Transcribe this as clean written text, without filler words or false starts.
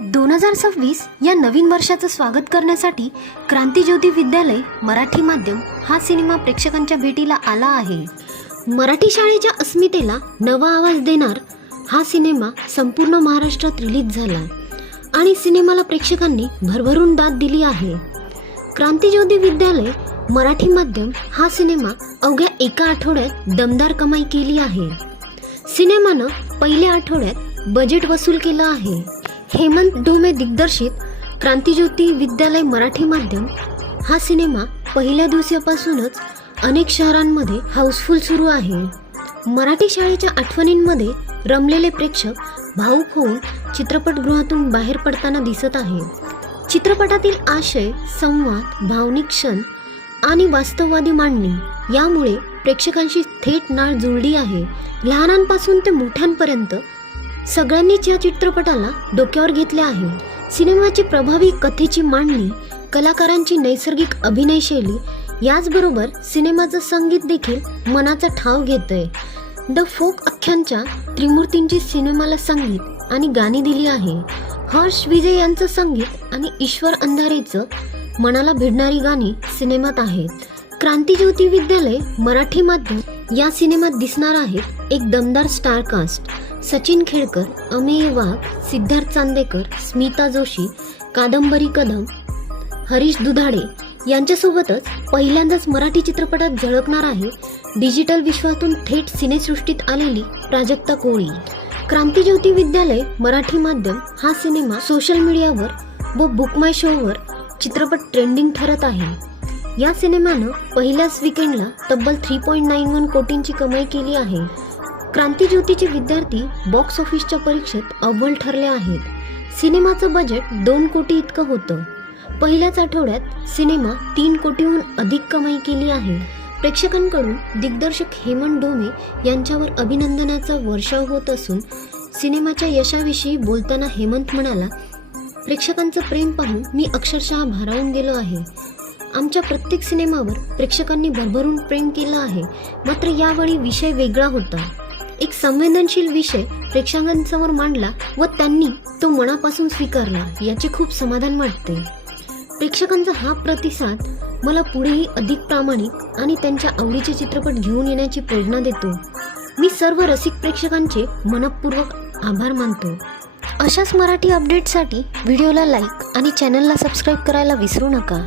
2026 या नवीन वर्षाचं स्वागत करण्यासाठी क्रांतिज्योती विद्यालय मराठी माध्यम हा सिनेमा प्रेक्षकांच्या भेटीला आला आहे. मराठी शाळेच्या अस्मितेला नवा आवाज देणार हा सिनेमा संपूर्ण महाराष्ट्रात रिलीज झाला आणि सिनेमाला प्रेक्षकांनी भरभरून दाद दिली आहे. क्रांतिज्योती विद्यालय मराठी माध्यम हा सिनेमा अवघ्या एका आठवड्यात दमदार कमाई केली आहे. सिनेमानं पहिल्या आठवड्यात बजेट वसूल केलं आहे. हेमंत ढोमे दिग्दर्शित क्रांतिज्योती विद्यालय मराठी माध्यम हा सिनेमा पहिल्या दिवसापासूनच अनेक शहरांमध्ये हाऊसफुल सुरू आहे. मराठी शाळेच्या आठवणींमध्ये रमलेले प्रेक्षक भावुक होऊन चित्रपटगृहातून बाहेर पडताना दिसत आहे. चित्रपटातील आशय, संवाद, भावनिक क्षण आणि वास्तववादी मांडणी यामुळे प्रेक्षकांशी थेट नाळ जुळली आहे. लहानांपासून ते मोठ्यांपर्यंत सगळ्यांनीच या चित्रपटाला डोक्यावर घेतले आहे. सिनेमाची प्रभावी कथेची मांडणी, कलाकारांची नैसर्गिक अभिनय शैली याचबरोबर सिनेमाचं संगीत देखील मनाचा ठाव घेतंय. द फोक आख्यांच्या त्रिमूर्तींची सिनेमाला संगीत आणि गाणी दिली आहे. हर्ष विजय यांचं संगीत आणि ईश्वर अंधारेचं मनाला भिडणारी गाणी सिनेमात आहेत. क्रांतिज्योती विद्यालय मराठी माध्यम या सिनेमात दिसणार आहेत एक दमदार स्टार कास्ट. सचिन खेडकर, अमेय वाघ, सिद्धार्थ चांदेकर, स्मिता जोशी, कादंबरी कदम, हरीश दुधाडे यांच्यासोबतच पहिल्यांदाच मराठी चित्रपटात झळकणार आहे डिजिटल विश्वातून थेट सिनेसृष्टीत आलेली प्राजक्ता कोळी. क्रांतिज्योती विद्यालय मराठी माध्यम हा सिनेमा सोशल मीडियावर व बुक माय शोवर चित्रपट ट्रेंडिंग ठरत आहे. या सिनेमानं पहिल्याच विकेंडला तब्बल 3.91 कोटींची कमाई केली आहे. क्रांतिज्योतीचे विद्यार्थी बॉक्स ऑफिसच्या परीक्षेत अव्वल ठरले आहेत. सिनेमाचं बजेट 2 कोटी इतकं होतं. पहिल्याच आठवड्यात सिनेमा 3 कोटीहून अधिक कमाई केली आहे. प्रेक्षकांकडून दिग्दर्शक हेमंत ढोमे यांच्यावर अभिनंदनाचा वर्षाव होत असून सिनेमाच्या यशाविषयी बोलताना हेमंत म्हणाला, प्रेक्षकांचं प्रेम पाहून मी अक्षरशः भारावून गेलो आहे. आमच्या प्रत्येक सिनेमावर प्रेक्षकांनी भरभरून प्रेम केलं आहे. मात्र यावेळी विषय वेगळा होता. एक संवेदनशील विषय प्रेक्षकांसमोर मांडला व त्यांनी तो मनापासून स्वीकारला. याचे खूप समाधान वाटते. प्रेक्षकांचा हा प्रतिसाद मला पुढेही अधिक प्रामाणिक आणि त्यांच्या आवडीचे चित्रपट घेऊन येण्याची प्रेरणा देतो. मी सर्व रसिक प्रेक्षकांचे मनपूर्वक आभार मानतो. अशाच मराठी अपडेटसाठी व्हिडिओला लाईक आणि चॅनलला सबस्क्राईब करायला विसरू नका.